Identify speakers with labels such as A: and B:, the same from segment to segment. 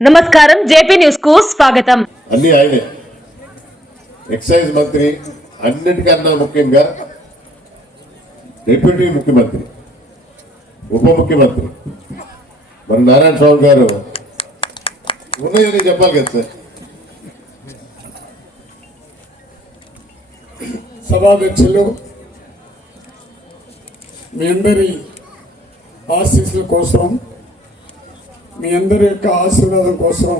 A: నమస్కారం జేపీ న్యూస్కు స్వాగతం.
B: అన్ని ఆయనే. ఎక్సైజ్ మంత్రి అన్నిటికన్నా ముఖ్యంగా డిప్యూటీ ముఖ్యమంత్రి ఉప ముఖ్యమంత్రి. మన నారాయణ స్వామి గారు ఉన్నాయని చెప్పాలి కదా సార్.
C: సభాధ్యక్షులు మీ అందరి ఆశీస్సుల కోసం మీ అందరి యొక్క ఆశీర్వాదం కోసం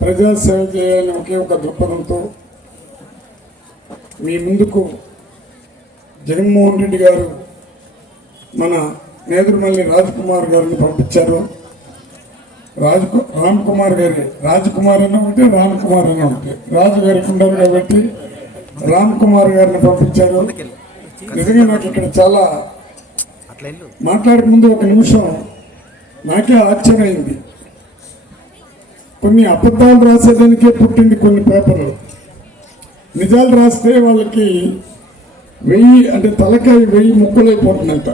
C: ప్రజాసేవ చేయాలని ఒకే ఒక దృక్పథంతో మీ ముందుకు జగన్మోహన్ రెడ్డి గారు మన నేదురుమల్లి రాజ్ కుమార్ గారిని పంపించారు. రాజ్ రామ్ కుమార్ గారి రాజ్ కుమార్ అన్న ఒకటి రామ్ కుమార్ అన్న ఒకటి. రాజు గారికి ఉన్నారు కాబట్టి రామ్ కుమార్ గారిని పంపించారు. నిజంగా నాకు ఇక్కడ చాలా మాట్లాడే ముందు ఒక నిమిషం నాకే ఆశ్చర్యమైంది. కొన్ని అబద్ధాలు రాసేదానికే పుట్టింది కొన్ని పేపర్లు. నిజాలు రాస్తే వాళ్ళకి వెయ్యి అంటే తలకాయ వెయ్యి ముక్కలైపోతుందంట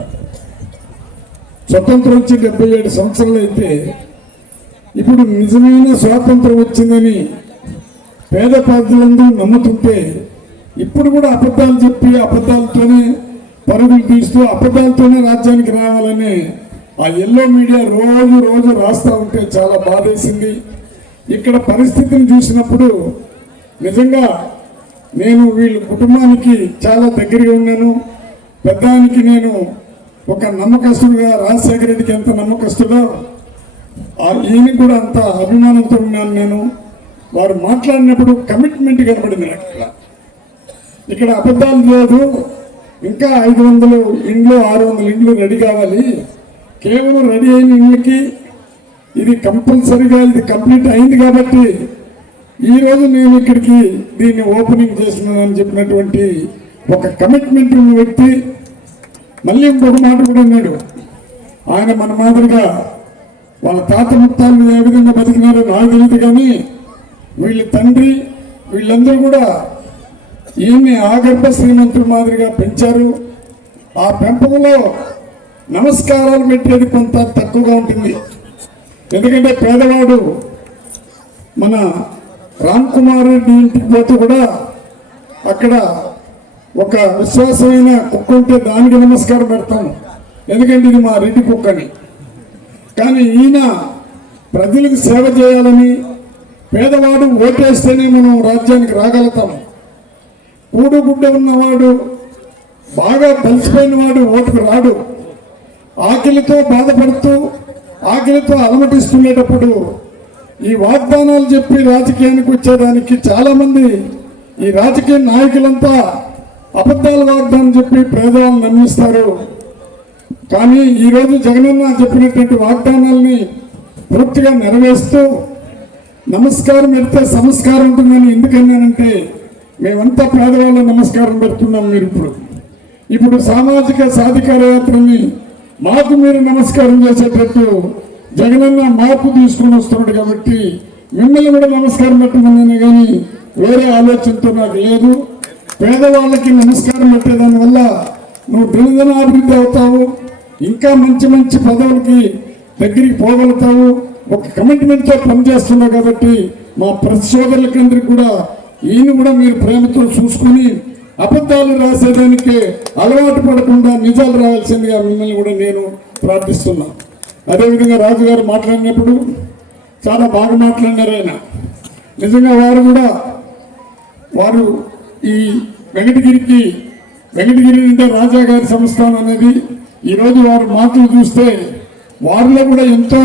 C: స్వతంత్రం వచ్చి డెబ్బై ఏడు సంవత్సరాలు అయితే ఇప్పుడు నిజమైన స్వాతంత్రం వచ్చిందని పేద ప్రజలందరూ నమ్ముతుంటే ఇప్పుడు కూడా అబద్ధాలు చెప్పి అబద్ధాలతోనే పరుగులు తీస్తూ అబద్ధాలతోనే రాజ్యానికి రావాలనే ఆ ఎల్లో మీడియా రోజు రోజు రాస్తా ఉంటే చాలా బాధేసింది. ఇక్కడ పరిస్థితిని చూసినప్పుడు నిజంగా నేను వీళ్ళ కుటుంబానికి చాలా దగ్గరగా ఉన్నాను. పెద్దానికి నేను ఒక నమ్మకస్తుడుగా రాజశేఖర రెడ్డికి ఎంత నమ్మకస్తుడో ఆ ఈయన కూడా అంత అభిమానంతో ఉన్నాను నేను. వారు మాట్లాడినప్పుడు కమిట్మెంట్ కనబడింది నాకు ఇక్కడ. ఇక్కడ అబద్ధాలు లేదు. ఇంకా ఐదు వందలు ఇండ్లు ఆరు వందల ఇండ్లు రెడీ కావాలి. కేవలం రెడీ అయిన ఇళ్ళకి ఇది కంపల్సరీగా ఇది కంప్లీట్ అయింది కాబట్టి ఈ రోజు నేను ఇక్కడికి దీన్ని ఓపెనింగ్ చేస్తున్నానని చెప్పినటువంటి ఒక కమిట్మెంట్ ఉన్న వ్యక్తి మళ్ళీ ఇంకొక మాట కూడా అన్నాడు. ఆయన మన మాదిరిగా వాళ్ళ తాత ముత్తాలు ఏ విధంగా బతికినారో నాకు తెలియదు కానీ వీళ్ళ తండ్రి వీళ్ళందరూ కూడా ఈయన్ని ఆగర్భ శ్రీమంతుడు మాదిరిగా పెంచారు. ఆ పెంపకంలో నమస్కారాలు పెట్టేది కొంత తక్కువగా ఉంటుంది. ఎందుకంటే పేదవాడు మన రామ్ కుమార్ రెడ్డి ఇంటికి పోతే కూడా అక్కడ ఒక విశ్వాసమైన కుక్క ఉంటే దానికి నమస్కారం పెడతాను ఎందుకంటే ఇది మా రెడ్డి కుక్కని. కానీ ఈయన ప్రజలకు సేవ చేయాలని పేదవాడు ఓటేస్తేనే మనం రాజ్యానికి రాగలుగుతాము కూడుగుడ్డ ఉన్నవాడు బాగా బలిసిపోయిన వాడు ఓటుకు రాడు. ఆకలితో బాధపడుతూ ఆకలితో అలమటిస్తున్నప్పుడు ఈ వాగ్దానాలు చెప్పి రాజకీయానికి వచ్చేదానికి చాలామంది ఈ రాజకీయ నాయకులంతా అబద్ధాల వాగ్దానం చెప్పి పేదవాళ్ళని నమ్మిస్తారు. కానీ ఈరోజు జగనన్న చెప్పినటువంటి వాగ్దానాల్ని పూర్తిగా నెరవేరుస్తూ నమస్కారం పెడితే సంస్కారం ఉంటుందని ఎందుకన్నానంటే మేమంతా పేదవాళ్ళ నమస్కారం పెడుతున్నాం మీరు ఇప్పుడు. ఇప్పుడు సామాజిక సాధికార యాత్రని మాకు మీరు నమస్కారం చేసేటట్టు జగనన్న మార్పు తీసుకుని వస్తున్నాడు కాబట్టి మిమ్మల్ని కూడా నమస్కారం పెట్టమన్నాను కానీ వేరే ఆలోచనతో నాకు లేదు. పేదవాళ్ళకి నమస్కారం పెట్టేదాని వల్ల నువ్వు దినదిన అభివృద్ధి అవుతావు ఇంకా మంచి మంచి పదవులకి దగ్గరికి పోగలుగుతావు. ఒక కమిట్మెంట్తో పనిచేస్తున్నావు కాబట్టి మా ప్రతి సోదరులకందరికి కూడా ఈయన కూడా మీరు ప్రేమతో చూసుకుని అబద్ధాలు రాసేదానికి అలవాటు పడకుండా నిజాలు రావాల్సిందిగా మిమ్మల్ని కూడా నేను ప్రార్థిస్తున్నా. అదేవిధంగా రాజుగారు మాట్లాడినప్పుడు చాలా బాగా మాట్లాడినారు ఆయన. నిజంగా వారు కూడా వారు ఈ వెంకటగిరికి వెంకటగిరి అంటే రాజా గారి సంస్థానం అనేది ఈరోజు వారు మాటలు చూస్తే వారిలో కూడా ఎంతో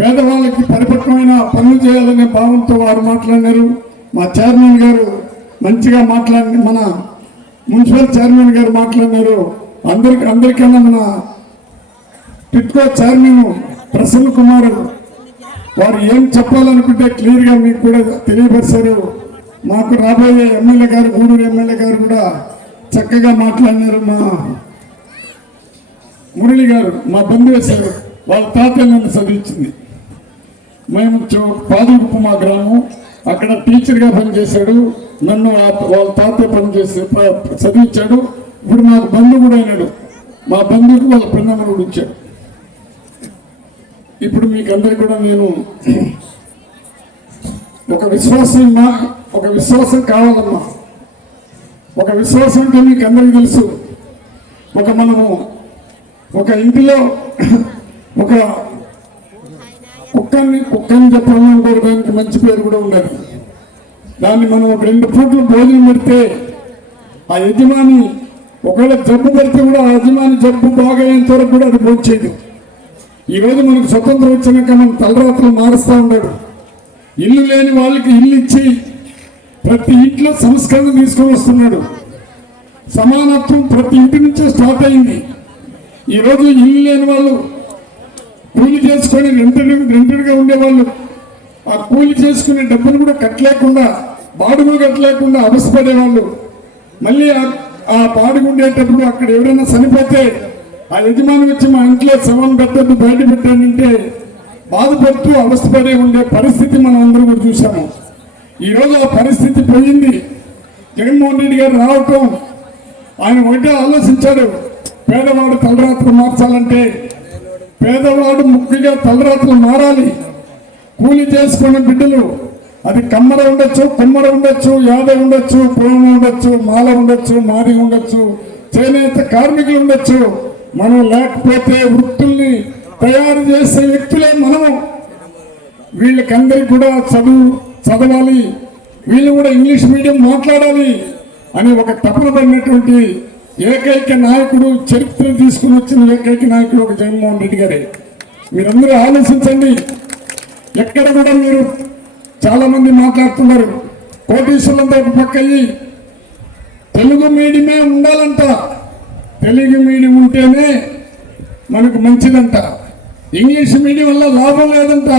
C: పేదవాళ్ళకి పరిపక్వమైన పనులు చేయాలనే భావంతో వారు మాట్లాడినారు. మా చైర్మన్ గారు మంచిగా మాట్లాడి మన మున్సిపల్ చైర్మన్ గారు మాట్లాడినారు. అందరికి అందరికన్నా మన టిట్కో చైర్మన్ ప్రసన్న కుమార్ వారు ఏం చెప్పాలనుకుంటే క్లియర్గా మీకు కూడా తెలియపరిచారు. మాకు రాబోయే ఎమ్మెల్యే గారు గూడూరు ఎమ్మెల్యే గారు కూడా చక్కగా మాట్లాడినారు మా మురళి గారు మా బంధువేశారు వాళ్ళ తాతయ్య నన్ను చదివించింది. మేము చో- మా గ్రామం. అక్కడ టీచర్గా పనిచేశాడు. నన్ను ఆ- వాళ్ళ తాత పనిచేసి చదివించాడు. ఇప్పుడు మాకు బంధువు కూడా అయినాడు. మా బంధువుకి వాళ్ళ పిన్నమ్మను కూడా ఇచ్చాడు ఇప్పుడు మీకు అందరికి కూడా నేను ఒక విశ్వాసమ్మా ఒక విశ్వాసం కావాలమ్మా. ఒక విశ్వాసం అంటే మీకు అందరికీ తెలుసు. ఒక మనము ఒక ఇంటిలో ఒక కుక్కని కుక్కని చెప్పడం ఇంకొక దానికి మంచి పేరు కూడా ఉండదు. దాన్ని మనం ఒక రెండు పూట్లు భోజనం పెడితే ఆ యజమాని ఒకవేళ జబ్బు పెడితే కూడా ఆ యజమాని జబ్బు బాగైనంత వరకు కూడా అది భోంచేది ఈరోజు మనకు స్వతంత్రం వచ్చినాక మనం తలరాత్రులు మారుస్తూ ఉన్నాడు ఇల్లు లేని వాళ్ళకి ఇల్లు ఇచ్చి ప్రతి ఇంట్లో సంస్కరణ తీసుకొని వస్తున్నాడు. సమానత్వం ప్రతి ఇంటి నుంచే స్టార్ట్ అయింది. ఈరోజు ఇల్లు లేని వాళ్ళు కూలి చేసుకొని రెంటెడ్ రెంటెడ్గా ఉండేవాళ్ళు. ఆ కూలి చేసుకునే డబ్బును కూడా కట్టలేకుండా బాడుగులు కట్టలేకుండా అవసరపడేవాళ్ళు మళ్ళీ ఆ- ఆ బాడుగు ఉండేటప్పుడు అక్కడ ఎవరైనా చనిపోతే ఆ యజమాని వచ్చి మా ఇంట్లో శవం పెట్టద్దు బయట పెట్టానంటే బాధపడుతూ అవస్థపడే ఉండే పరిస్థితి మనం అందరూ కూడా చూసాము ఈ రోజు ఆ పరిస్థితి పోయింది. జగన్మోహన్ రెడ్డి గారు రావటం ఆయన ఒకటే ఆలోచించాడు పేదవాడు తలరాత్రులు మార్చాలంటే పేదవాడు ముఖ్యంగా తలరాత్రులు మారాలి. కూలి చేసుకునే బిడ్డలు అది కమ్మర ఉండొచ్చు కుమ్మర ఉండొచ్చు యాదవ్ ఉండొచ్చు ప్రేమ ఉండొచ్చు మాల ఉండొచ్చు మాది ఉండొచ్చు చేనేత కార్మికులు ఉండొచ్చు. మనం లేకపోతే వృత్తుల్ని తయారు చేసే వ్యక్తులే మనము. వీళ్ళకందరికీ కూడా చదువు చదవాలి. వీళ్ళు కూడా ఇంగ్లీష్ మీడియం మాట్లాడాలి అని ఒక తపన పడినటువంటి ఏకైక నాయకుడు చరిత్ర తీసుకుని వచ్చిన ఏకైక నాయకుడు ఒక జగన్మోహన్ రెడ్డి గారే. మీరందరూ ఆలోచించండి. ఎక్కడ కూడా మీరు చాలా మంది మాట్లాడుతున్నారు. కోటీశ్వరులంతా ఒక పక్క అయ్యి తెలుగు మీడియమే ఉండాలంట. తెలుగు మీడియం ఉంటేనే మనకు మంచిదంట. ఇంగ్లీష్ మీడియం వల్ల లాభం లేదంట.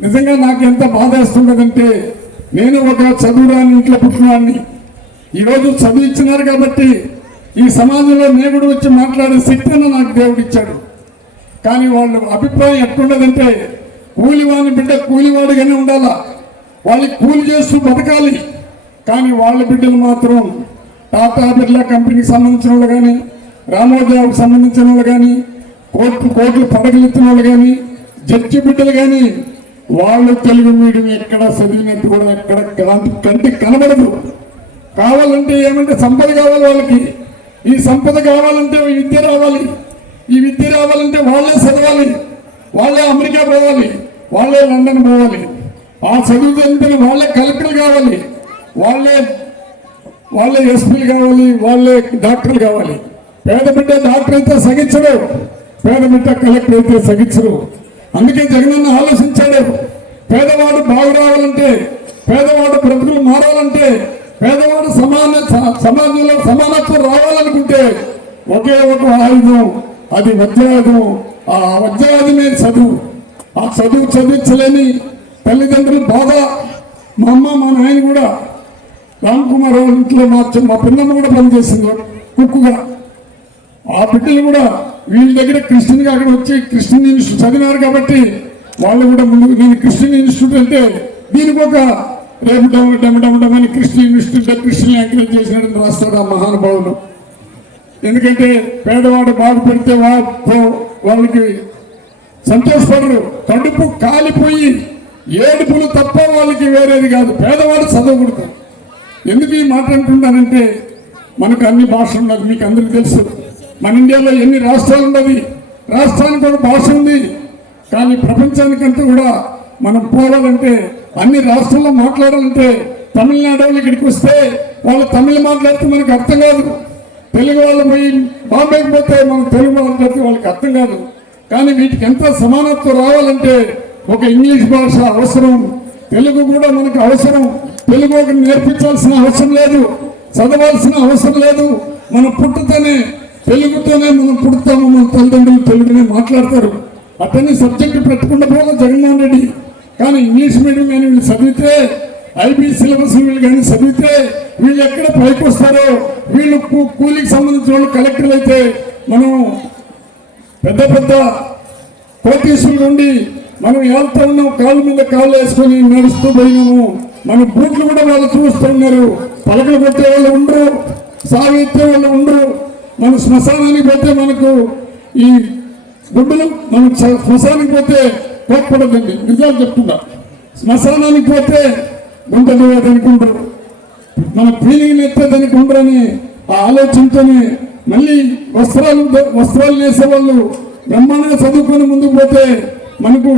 C: నిజంగా నాకు ఎంత బాధ వేస్తున్నదంటే నేను ఒక చదువురాని ఇంట్లో పుట్టినవాడిని. ఈరోజు చదివిచ్చినారు కాబట్టి ఈ సమాజంలో నేను వచ్చి మాట్లాడే శక్తిని నాకు దేవుడు ఇచ్చాడు. కానీ వాళ్ళ అభిప్రాయం ఎట్లుండదంటే కూలివాని బిడ్డ కూలివాడిగానే ఉండాలా? వాళ్ళకి కూలి చేస్తూ బతకాలి. కానీ వాళ్ళ బిడ్డలు మాత్రం టాటా బిర్లా కంపెనీకి సంబంధించిన వాళ్ళు కానీ రామోజావుకి సంబంధించిన వాళ్ళు కానీ కోట్లు కోట్లు పడగలెత్తిన వాళ్ళు కానీ జడ్జి బిడ్డలు కానీ వాళ్ళు తెలుగు మీడియం ఎక్కడ చదివినట్టు కూడా ఎక్కడ కంటికి కనబడదు. కావాలంటే ఏమంటే సంపద కావాలి వాళ్ళకి. ఈ సంపద కావాలంటే ఈ విద్య రావాలి. ఈ విద్య రావాలంటే వాళ్ళే చదవాలి. వాళ్ళే అమెరికా పోవాలి. వాళ్ళే లండన్ పోవాలి. ఆ చదువు చదివితే వాళ్ళే కలెక్టర్లు కావాలి. వాళ్ళే వాళ్ళే ఎస్పీలు కావాలి. వాళ్ళే డాక్టర్లు కావాలి. పేద బిడ్డ డాక్టర్ అయితే సగించడు పేద బిడ్డ కలెక్టర్ అయితే సగించడు అందుకే జగనన్న ఆలోచించాడు. పేదవాడు బాగు రావాలంటే పేదవాడు బ్రతుకులు మారాలంటే పేదవాడు సమాన సమాజంలో సమానత్వం రావాలనుకుంటే ఒకే ఒక ఆయుధం అది వజ్రాయుధం ఆ వజ్రాయుధమే చదువు. ఆ చదువు చదివించలేని తల్లిదండ్రులు బాధ. మా అమ్మ మా నాయన కూడా రామ్ కుమార్ ఇంట్లో మా మా పిల్లలు కూడా పనిచేసింది కుక్కుగా. ఆ బిడ్డలు కూడా వీళ్ళ దగ్గర క్రిస్టియన్గా అక్కడ వచ్చి క్రిస్టియన్ ఇన్స్టిట్యూట్ చదివినారు కాబట్టి వాళ్ళు కూడా ముందు నేను క్రిస్టియన్ ఇన్స్టిట్యూట్ అంటే దీనికి ఒక రేపు డమ డమ డమ డమ అని క్రిస్టియన్ ఎంకరేజ్ చేసినాడని రాస్తాడు ఆ మహానుభావులు ఎందుకంటే పేదవాడు బాధపడితే వాళ్ళతో వాళ్ళకి సంతోషపడరు. కడుపు కాలిపోయి ఏడుపులు తప్ప వాళ్ళకి వేరేది కాదు. పేదవాడు చదవకూడదు. ఎందుకు ఈ మాట అంటున్నానంటే మనకు అన్ని భాషలు ఉన్నది మీకు అందరికీ తెలుసు. మన ఇండియాలో ఎన్ని రాష్ట్రాలు ఉన్నది? రాష్ట్రానికి ఒక భాష ఉంది. కానీ ప్రపంచానికంతా కూడా మనం పోవాలంటే అన్ని రాష్ట్రాల్లో మాట్లాడాలంటే తమిళనాడు వాళ్ళు ఇక్కడికి వస్తే వాళ్ళు తమిళ మాట్లాడితే మనకు అర్థం కాదు. తెలుగు వాళ్ళు పోయి బాంబేకి పోతే మనం తెలుగు మాట్లాడితే వాళ్ళకి అర్థం కాదు. కానీ వీటికి ఎంత సమానత్వం రావాలంటే ఒక ఇంగ్లీష్ భాష అవసరం. తెలుగు కూడా మనకు అవసరం. తెలుగు ఒక నేర్పించాల్సిన అవసరం లేదు. చదవాల్సిన అవసరం లేదు. మనం పుట్టుతోనే తెలుగుతోనే మనం పుడతాము. మన తల్లిదండ్రులు తెలుగునే మాట్లాడతారు. అతన్ని సబ్జెక్టు పెట్టకుండా పోవాలి జగన్మోహన్ రెడ్డి. కానీ ఇంగ్లీష్ మీడియం కానీ వీళ్ళు చదివితే ఐబీ సిలబస్ వీళ్ళు కానీ చదివితే వీళ్ళు ఎక్కడ పైకి వస్తారో వీళ్ళు కూలీకి సంబంధించిన వాళ్ళు కలెక్టర్లు అయితే మనం పెద్ద పెద్ద కోటీశ్వరులు ఉండి మనం వెళ్తా ఉన్నాం కాళ్ళ మీద కాళ్ళు వేసుకొని నడుస్తూ పోయినాము. మన బూట్లు కూడా వాళ్ళు చూస్తూ ఉన్నారు. పలకలు కొట్టే వాళ్ళు ఉండరు. సాగు ఎత్తే వాళ్ళు ఉండరు. మన శ్మశానానికి పోతే మనకు ఈ గుడ్డలు మనం స- శ్మశానికి పోతే కోప్పడకండి. నిజాలు చెప్తున్నా. శ్మశానానికి పోతే గుంటలు అనుకుంటారు మన ఫీలింగ్ ఎత్తేదానికి ఉండరని ఆ ఆలోచనతోనే మళ్ళీ వస్త్రాలు వస్త్రాలు వేసే వాళ్ళు బ్రహ్మాండంగా చదువుకొని ముందుకు పోతే మనకు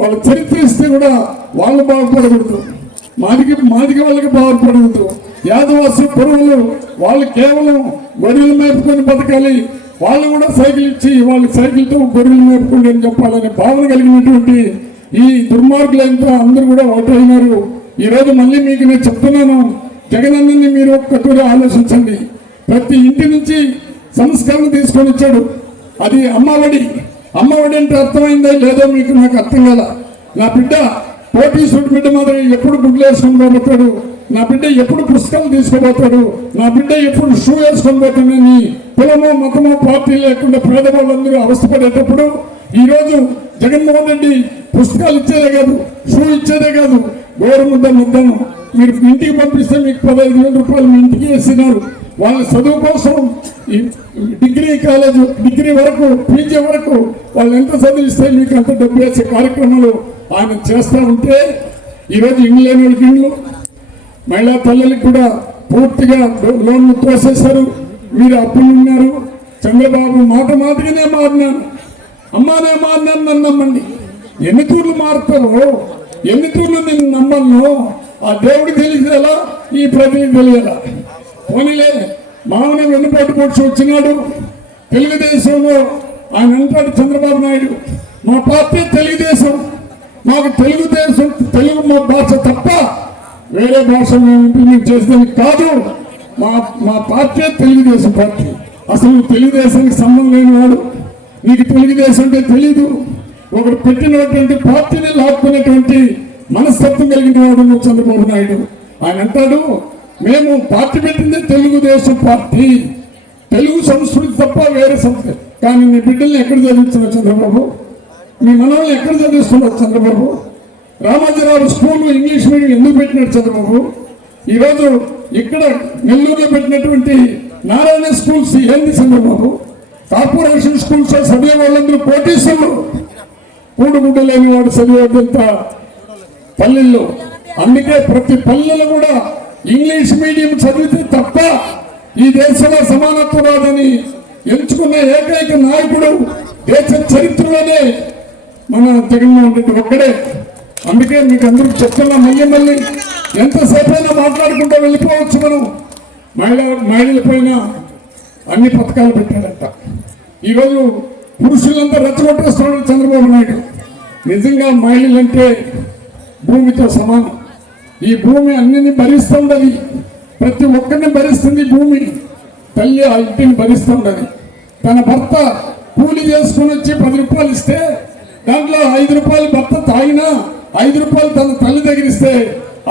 C: వాళ్ళ చరిత్ర ఇస్తే కూడా వాళ్ళు బాగుపడకూడదు. మాదికి మాదిక వాళ్ళకి బాగుపడకూడదు. యాదవాసు పొరువులు వాళ్ళు కేవలం గొర్రెలు మేపుకొని బతకాలి వాళ్ళు కూడా సైకిల్ ఇచ్చి వాళ్ళ సైకిల్తో గొర్రెలు మేపుకోండి అని చెప్పాలనే భావన కలిగినటువంటి ఈ దుర్మార్గులంతా అందరూ కూడా ఒకటైనారు ఈ రోజు మళ్ళీ మీకు నేను చెప్తున్నాను జగనన్నని మీరు ఒక్కసారి ఆలోచించండి. ప్రతి ఇంటి నుంచి సంస్కరణ తీసుకొని వచ్చాడు. అది అమ్మఒడి. అమ్మఒడి అంటే అర్థమైందో లేదో మీకు నాకు అర్థం కదా నా బిడ్డ కోటీశ్వరుడు బిడ్డ మాత్రం ఎప్పుడు గుడ్లు వేసుకొని నా బిడ్డ ఎప్పుడు పుస్తకాలు తీసుకుపోతాడు? నా బిడ్డ ఎప్పుడు షూ వేసుకొని పోతాడని కులమో మతమో పార్టీ లేకుండా పేదవాళ్ళందరూ అవస్థపడేటప్పుడు ఈరోజు జగన్మోహన్ రెడ్డి పుస్తకాలు ఇచ్చేదే కాదు షూ ఇచ్చేదే కాదు గోరు ముద్ద ముద్దను మీరు ఇంటికి పంపిస్తే మీకు పదహైదు వేల రూపాయలు మీ ఇంటికి వేసినారు వాళ్ళ చదువు కోసం డిగ్రీ కాలేజ్ డిగ్రీ వరకు పీజీ వరకు వాళ్ళు ఎంత చదివిస్తే మీకు అంత డబ్బు వేసే కార్యక్రమాలు ఆయన చేస్తూ ఉంటే ఈరోజు ఇండ్లు లేని వాళ్ళకి ఇండ్లు మహిళా తల్లులకు కూడా పూర్తిగా లోన్లు తోసేశారు మీరు అప్పులు ఉన్నారు చంద్రబాబు మాట మాటగానే మారినాను అమ్మానే మారినాను నన్ను నమ్మండి. ఎన్ని తూర్లు మారుతారో ఎన్ని తూర్లు నేను నమ్మను ఆ దేవుడికి తెలియజేలా ఈ ప్రజలకు తెలియదా పోనీలే మామూలు వెన్నుపాటు పొడిచి వచ్చినాడు. తెలుగుదేశంలో ఆయన అంటాడు చంద్రబాబు నాయుడు మా పార్టీ తెలుగుదేశం మాకు తెలుగుదేశం తెలుగు మా భాష తప్ప వేరే భాష మేము ఇంప్లిమెంట్ చేసేది కాదు. మా మా పార్టీ తెలుగుదేశం పార్టీ. అసలు తెలుగుదేశానికి సంబంధం లేనివాడు నీకు తెలుగుదేశం అంటే తెలీదు. ఒకడు పెట్టినటువంటి పార్టీని లాక్కునేటువంటి మనస్తత్వం కలిగిన వాడు చంద్రబాబు నాయుడు. ఆయన అంటాడు మేము పార్టీ పెట్టింది తెలుగుదేశం పార్టీ. తెలుగు సంస్కృతి తప్ప వేరే సంస్కృతి. కానీ మీ బిడ్డల్ని ఎక్కడ చదివిస్తున్నావు చంద్రబాబు? మీ మనల్ని ఎక్కడ చదివిస్తున్నారు Chandrababu? Ramajirao school English medium ఎందుకు పెట్టినాడు చంద్రబాబు? ఈరోజు ఇక్కడ నెల్లూరులో పెట్టినటువంటి నారాయణ స్కూల్స్ ఏంది చంద్రబాబు? కార్పొరేషన్ స్కూల్స్ చదివే వాళ్ళందరూ కోటీశ్వరులు. కూడుగుడ్డ లేని వాడు చదివేదంతా పల్లెల్లో. అందుకే ప్రతి పల్లెలు కూడా ఇంగ్లీష్ మీడియం చదివితే తప్ప ఈ దేశంలో సమానత్వం రాదని ఎంచుకున్న ఏకైక నాయకుడు దేశ చరిత్రలోనే మన జగన్మోహన్ రెడ్డి ఒక్కడే. అందుకే మీకు అందరికి చెప్తున్నా మళ్ళీ మళ్ళీ ఎంతసేపైనా మాట్లాడుకుంటూ వెళ్ళిపోవచ్చు మనం. మహిళ మహిళల పైన అన్ని పథకాలు పెట్టాడంట ఈరోజు పురుషులంతా రెచ్చగొట్టేస్తున్నాడు చంద్రబాబు నాయుడు. నిజంగా మహిళలంటే భూమితో సమానం. ఈ భూమి అన్నిని భరిస్తుండదు. ప్రతి ఒక్కరిని భరిస్తుంది భూమి. తల్లి ఆ ఇంటిని భరిస్తుండదు. తన భర్త కూలి చేసుకుని వచ్చి పది రూపాయలు ఇస్తే దాంట్లో ఐదు రూపాయలు భర్త తాగినా ఐదు రూపాయలు తన తల్లి దగ్గర ఇస్తే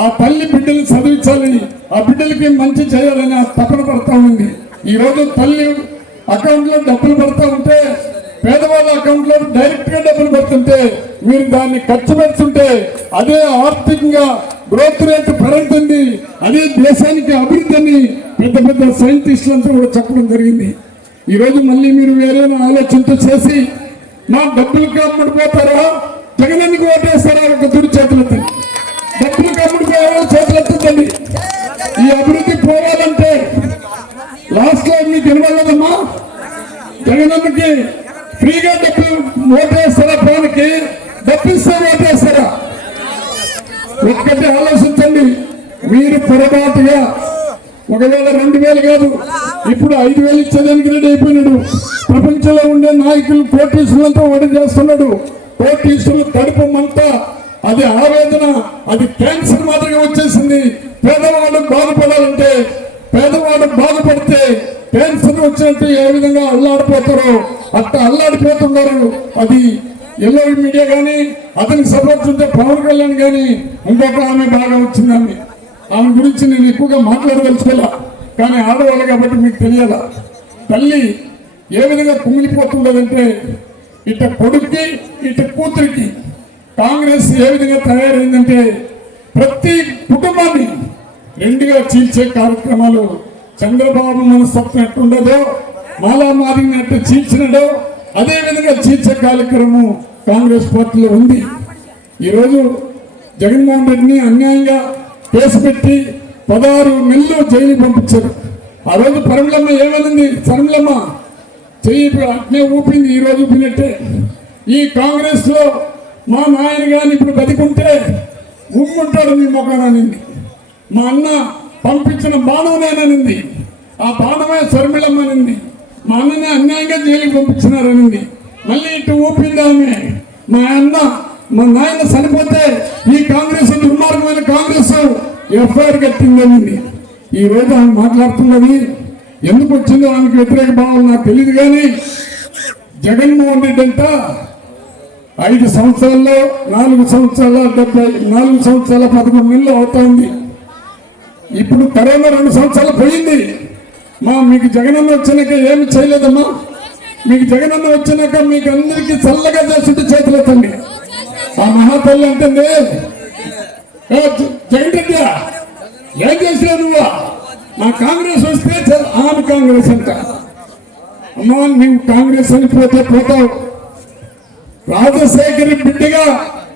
C: ఆ తల్లి బిడ్డలు చదివించాలని ఆ బిడ్డలకి మంచి చేయాలని ఆ తపన పడతా ఉంది. ఈ రోజు తల్లి అకౌంట్లో డబ్బులు పడతా ఉంటే పేదవాళ్ళ అకౌంట్లో డైరెక్ట్గా డబ్బులు పడుతుంటే మీరు దాన్ని ఖర్చు పెడుతుంటే అదే ఆర్థికంగా గ్రోత్ రేట్ పెరుగుతుంది అదే దేశానికి అభివృద్ధి పెద్ద పెద్ద సైంటిస్టులంతా కూడా చెప్పడం జరిగింది. ఈ రోజు మళ్ళీ మీరు వేరే ఆలోచనతో చేసి మా డబ్బులు అమ్ముడిపోతారా? జగనానికి ఓటేస్తారా ఒక దుడి చేతులెత్తండి డబ్బులకు అమ్ముడిపోయారా చేతులెత్తుందండి ఈ అభివృద్ధి పోవాలంటే లాస్ట్లో మీకు వినవల్లదమ్మా జగనన్నకి ఫ్రీగా డబ్బులు ఓటేస్తారా పోనికి డబ్బిస్తే ఓటేస్తారా? ఒక్కటి ఆలోచించండి. మీరు పొరపాటుగా ఒకవేళ రెండు వేలు కాదు ఇప్పుడు ఐదు వేలు ఇచ్చేదానికి రెడీ అయిపోయినాడు. ప్రపంచంలో ఉండే నాయకులు కోటీసులంతా ఓడి చేస్తున్నాడు. పోటీసులు కడుపు అది ఆవేదన అది క్యాన్సర్ మాదిరిగా వచ్చేసింది. పేదవాడు బాధపడాలంటే పేదవాడు బాధపడితే క్యాన్సర్ వచ్చినట్టు ఏ విధంగా అల్లాడిపోతారో అట్ట అల్లాడిపోతున్నారు. అది ఎల్లో మీడియా కానీ అతనికి సపోర్ట్ ఉంటే పవన్ కళ్యాణ్ కానీ ఇంకొక ఆమె బాగా వచ్చిందని ఆమె గురించి నేను ఎక్కువగా మాట్లాడదలుచుకోలే. కానీ ఆడవాళ్ళు కాబట్టి మీకు తెలియాలా? తల్లి ఏ విధంగా కుమిలిపోతున్నదంటే ఇటు కొడుక్కి ఇటు కూతురికి. కాంగ్రెస్ ఏ విధంగా తయారైందంటే ప్రతి కుటుంబాన్ని రెండుగా చీల్చే కార్యక్రమాలు చంద్రబాబు మనస్తత్వం ఎట్టుండదో మాలా మారినట్టు చీల్చినడో అదే విధంగా చీల్చే కార్యక్రమం కాంగ్రెస్ పార్టీలో ఉంది. ఈరోజు జగన్మోహన్ రెడ్డిని అన్యాయంగా కేసు పెట్టి పదహారు నెలలు జైలు పంపించారు. ఆ రోజు పరమలమ్మ ఏమనింది? సరమలమ్మ చెయ్యి అట్నే ఊపింది ఈరోజు ఊపినట్టే. ఈ కాంగ్రెస్లో మా నాయన గారిని ఇప్పుడు బతికుంటే ఉమ్ముంటాడు మీ మొక్కననింది మా అన్న పంపించిన బాణమనేననింది ఆ బాణమే శర్మిళమ్మనింది మా అన్ననే అన్యాయంగా జైలుకి పంపించినారనింది. మళ్ళీ ఇటు ఊపింది ఆమె. మా అన్న మా నాయన చనిపోతే ఈ కాంగ్రెస్ దుర్మార్గమైన కాంగ్రెస్ ఎఫ్ఐఆర్ కట్టిందనింది. ఈ రోజు ఆమె మాట్లాడుతున్నది ఎందుకు వచ్చిందో ఆమెకు వ్యతిరేక భావం నాకు తెలియదు కానీ జగన్మోహన్ రెడ్డి అంతా ఐదు సంవత్సరాల్లో నాలుగు సంవత్సరాల డెబ్బై నాలుగు సంవత్సరాల పదకొండు నెలలు అవుతోంది. ఇప్పుడు కరోనా రెండు సంవత్సరాలు పోయింది. మా మీకు జగనన్న వచ్చినాక ఏమి చేయలేదమ్మా? మీకు జగనన్న వచ్చినాక మీకు అందరికీ చల్లగా చేస్తుంటే చేతులు ఎత్తండి ఆ మహాతల్లి అంటే జగన్ రెడ్డి ఏం చేసినావు నువ్వు? మా కాంగ్రెస్ వస్తే చాలా ఆమె కాంగ్రెస్ అంట. అమ్మా నీవు కాంగ్రెస్ అని పోతే పోతావు. రాజశేఖరి బిడ్డగా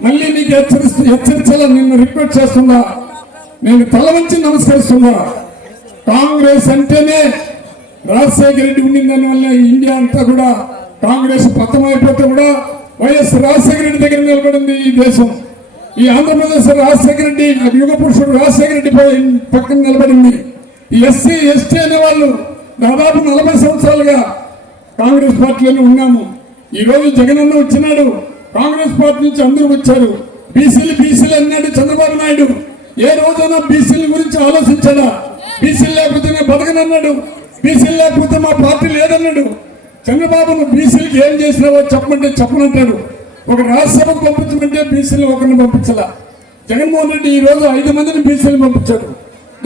C: మళ్ళీ నీకు హెచ్చరిస్తూ హెచ్చరించాల నిన్ను రిక్వెస్ట్ చేస్తున్నా. నేను తల వంచి నమస్కరిస్తున్నా. కాంగ్రెస్ అంటేనే రాజశేఖర రెడ్డి ఉండిందని వల్ల ఇండియా అంతా కూడా కాంగ్రెస్ పతనం అయిపోతే కూడా వైఎస్ రాజశేఖర రెడ్డి దగ్గర నిలబడింది ఈ దేశం. ఈ ఆంధ్రప్రదేశ్ రాజశేఖర రెడ్డి యుగ పురుషుడు రాజశేఖర రెడ్డి పక్కన నిలబడింది. ఎస్సీ ఎస్టీ అనే వాళ్ళు దాదాపు నలభై సంవత్సరాలుగా కాంగ్రెస్ పార్టీలోనే ఉన్నాము. ఈ రోజు జగనన్న వచ్చినాడు. కాంగ్రెస్ పార్టీ నుంచి అందరూ వచ్చారు. బీసీలు బీసీలు అన్నాడు చంద్రబాబు నాయుడు. ఏ రోజైనా బీసీల గురించి ఆలోచించాడా? బీసీలు లేకపోతే నేను బతకనన్నాడు. బీసీలు లేకపోతే మా పార్టీ లేదన్నాడు. చంద్రబాబును బీసీలకు ఏం చేసినావో చెప్పమంటే చెప్పనంటాడు. ఒక రాజ్యసభకు పంపించమంటే బీసీలు ఒకరిని పంపించాల. జగన్మోహన్ రెడ్డి ఈ రోజు ఐదు మందిని బీసీలు పంపించాడు.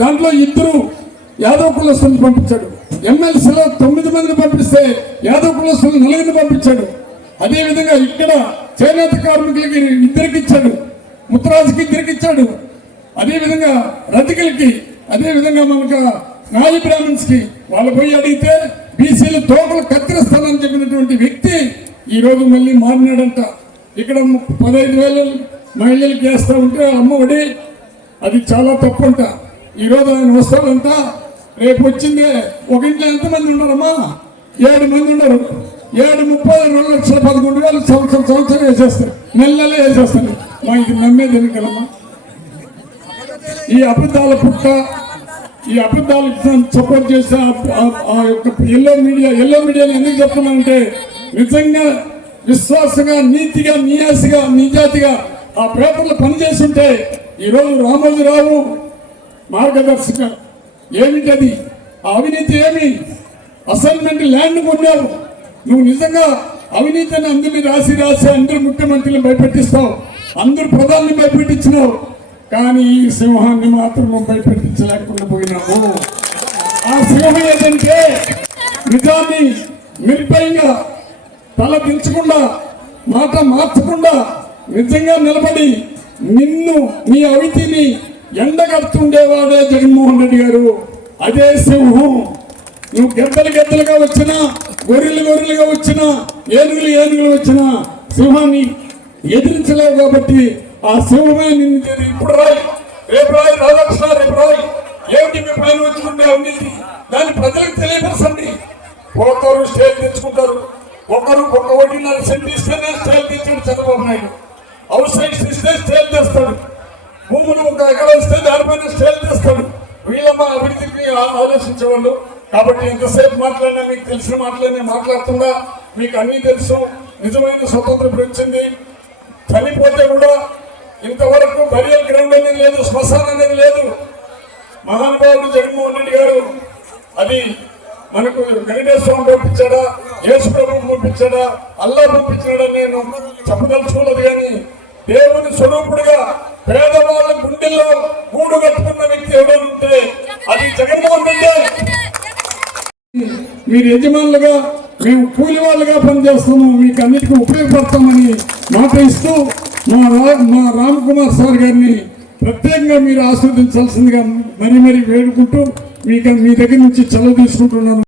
C: దాంట్లో ఇద్దరు యాదవ్ కులస్తులను పంపించాడు. ఎమ్మెల్సీలో తొమ్మిది మందిని పంపిస్తే యాదవ్ కులస్తులు నలుగురిని పంపించాడు. అదేవిధంగా ఇక్కడ చేనేత కార్మికులకి ఇద్దరికి ఇచ్చాడు. ముత్తరాజుకి ఇద్దరికి ఇచ్చాడు. అదేవిధంగా రతికలకి అదేవిధంగా మనకు నాయి బ్రాహ్మణ్స్కి వాళ్ళు పోయి అడిగితే బీసీలు తోకలు కత్తిరిస్తానని చెప్పినటువంటి వ్యక్తి ఈ రోజు మళ్ళీ మారినాడంట. ఇక్కడ పదహైదు వేలు మహిళలకు వేస్తూ ఉంటే అమ్మ ఒడి అది చాలా తప్పంట. ఈ రోజు ఆయన వస్తాడంట. రేపు వచ్చిందే ఒక ఇంట్లో ఎంతమంది ఉన్నారమ్మా? ఏడు మంది ఉన్నారు. ఏడు ముప్పై రెండు లక్షల పదకొండు వేలు సంవత్సరం సంవత్సరం వేసేస్తారు. నెల వేసేస్తారు. మా ఇది నమ్మేది ఎందుకమ్మా ఈ అబద్ధాల పుట్ట ఈ అబద్ధాలకు సపోర్ట్ చేసే ఆ- ఆ యొక్క ఎల్లో మీడియా ఎల్లో మీడియాని ఎందుకు చెప్తున్నానంటే నిజంగా విశ్వాసంగా నీతిగా నియాసిగా నిజాతిగా ఆ పేపర్లు పనిచేస్తుంటే ఈరోజు రామోజీరావు మార్గదర్శక ఏమిటది? అవినీతి ఏమి? అసైన్మెంట్ ల్యాండ్ కొన్నావు. నువ్వు నిజంగా అవినీతిని అందరినీ రాసి రాసి అందరు ముఖ్యమంత్రిని భయపెట్టిస్తావు. అందరు ప్రధాని భయపెట్టించినావు. కానీ ఈ సింహాన్ని మాత్రం భయపెట్టించలేకుండా పోయినావు. ఆ సింహం ఏంటంటే నిజాన్ని నిర్భయంగా తల దించకుండా మాట మార్చకుండా నిజంగా నిలబడి నిన్ను నీ అవితిని ఎండగడుతుండేవాడే జగన్మోహన్ రెడ్డి గారు. అదే సింహం. నువ్వు గెద్దలు గెద్దలుగా వచ్చినా గొర్రెలు గొర్రెలుగా వచ్చినా ఏనుగులు ఏనుగులు వచ్చినా సింహాన్ని ఎదిరించలేవు కాబట్టి ఆ సింహమే నిన్ను చేరి ఇప్పుడు రాయి రేపు రాయి రాధాకృష్ణ రేపు రాయి. ఏమిటి మీ పైన వచ్చుకుంటే అవినీతి? దాన్ని ప్రజలకు తెలియపరచండి. ఒక్కరు స్టేల్ తెచ్చుకుంటారు. ఒకరు వడ్డీ నాలుగు సెంట్ ఇస్తేనే స్టేల్ తెచ్చాడు చంద్రబాబు నాయుడు. అవుట్ సైట్స్ ఇస్తే స్టేల్ తెస్తాడు. భూములు ఒక ఎక్కడ వస్తే దానిపైన స్టేల్ చేస్తాడు. వీళ్ళమ్మ అభివృద్ధికి ఆలోచించేవాళ్ళు. కాబట్టి ఎంతసేపు మాట్లాడినా మీకు తెలిసిన మాటలనే మాట్లాడుతున్నా. మీకు అన్నీ తెలుసు. నిజమైన స్వతంత్రం పెంచింది చనిపోతే కూడా ఇంతవరకు బరియల్ గ్రౌండ్ అనేది లేదు శ్మశానం అనేది లేదు. మహానుభావుడు జగన్మోహన్ రెడ్డి గారు అది మనకు వెంకటేశ్వర స్వామి పంపించాడా? యేసు ప్రభు పంపించాడా? అల్లా పంపించాడా? నేను చెప్పదలుచుకోలేదు కానీ దేవుని స్వరూపుడుగా పేదవాళ్ళ గుండెల్లో గూడు కట్టుకున్న వ్యక్తి ఎవరైనా ఉంటే అది జగన్మోహన్ రెడ్డి. మీరు యజమానులుగా మేము కూలి వాళ్ళుగా పనిచేస్తాము మీకు అన్నిటికీ ఉపయోగపడతామని మాట ఇస్తూ మా రా- మా రామ్కుమార్ సార్ గారిని ప్రత్యేకంగా మీరు ఆస్వాదించాల్సిందిగా మరీ మరీ వేడుకుంటూ మీకు మీ దగ్గర నుంచి చదువు తీసుకుంటున్నాను.